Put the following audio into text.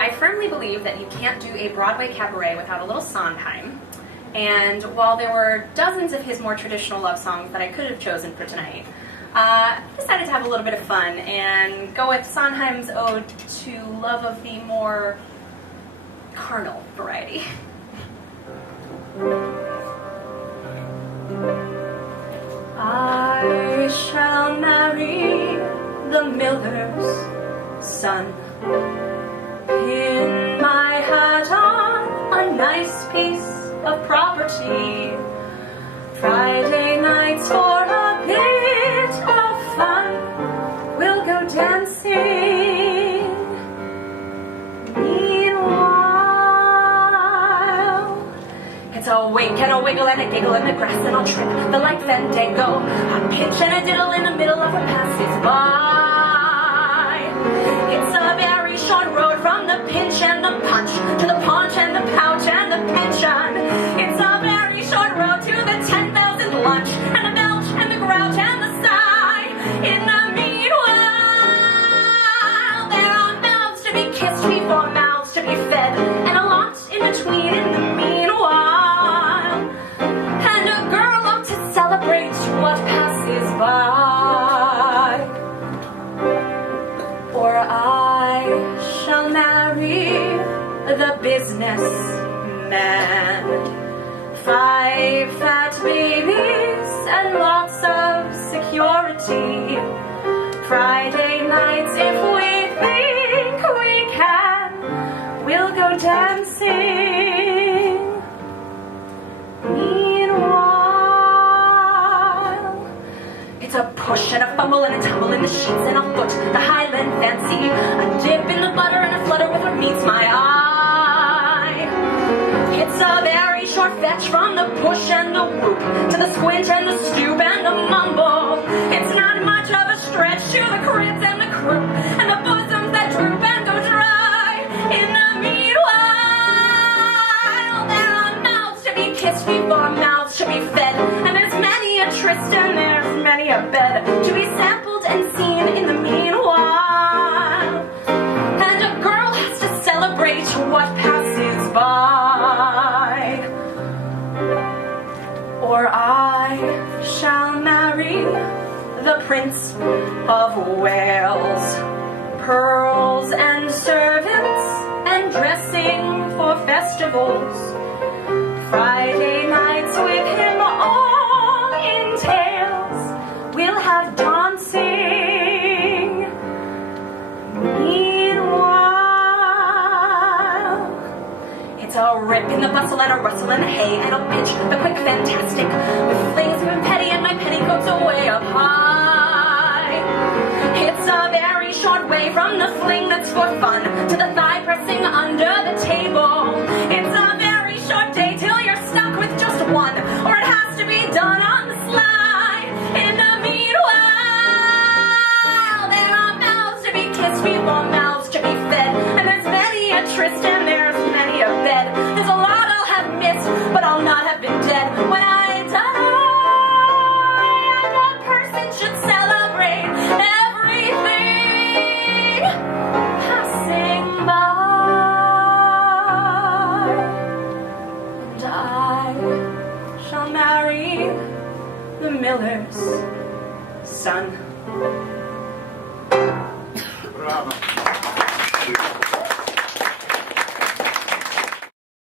I firmly believe that you can't do a Broadway cabaret without a little Sondheim. And while there were dozens of his more traditional love songs that I could have chosen for tonight, I decided to have a little bit of fun and go with Sondheim's ode to love of the more carnal variety. I shall marry the miller's son, pin my hat on a nice piece of property, Friday nights for a bit of fun, we'll go dancing. Meanwhile, it's a wink and a wiggle and a giggle and a grass and a trip, the light fandango, a pinch and a diddle in the middle of a passes by. It's a very short road from the pinch and the punch to the paunch and the pouch and the pension. It's a very short road to the 10,000th lunch and the belch and the grouch and the sigh. In the meanwhile, there are mouths to be kissed before mouths to be fed, and a lot in between in the meanwhile. And a girl ought to celebrate what passes by, or I shall marry the businessman. 5 fat babies and lots of security. Friday nights, if we think we can, we'll go dancing. Meanwhile, it's a push and a fumble and a tumble in the sheets and a foot, the Highland fancy, a dip in the butter and a flutter with what meets my eye. It's a very short fetch from the push and the whoop to the squint and the stoop and the mumble. It's not much of a stretch to the cribs and the croup and the bosoms that droop and go dry. In the meanwhile, there are mouths to be kissed before mouths to be fed, and there's many a tryst and there's many a bed to be sampled and seen in the meanwhile. And a girl has to celebrate what passes by, or I shall marry the Prince of Wales. Pearls and servants and dressing for festivals. Friday nights with him all entails, we'll have dancing. Meanwhile, it's a rip in the bustle and a rustle in the hay and a pitch, the quick fantastic, with flings of petty and my petticoats away up high. It's a very short way from the fling that's for fun to the thigh pressing under the table. It's a very short day till you're stuck with just one, or it has to be done on the sly. In the meanwhile, there are mouths to be kissed before mouths to be fed, and there's many a tryst and there's many a bed. There's a lot I'll have missed, but I'll not have been dead when I die. And a person should celebrate everything passing by. And I shall marry the miller's son. Bravo.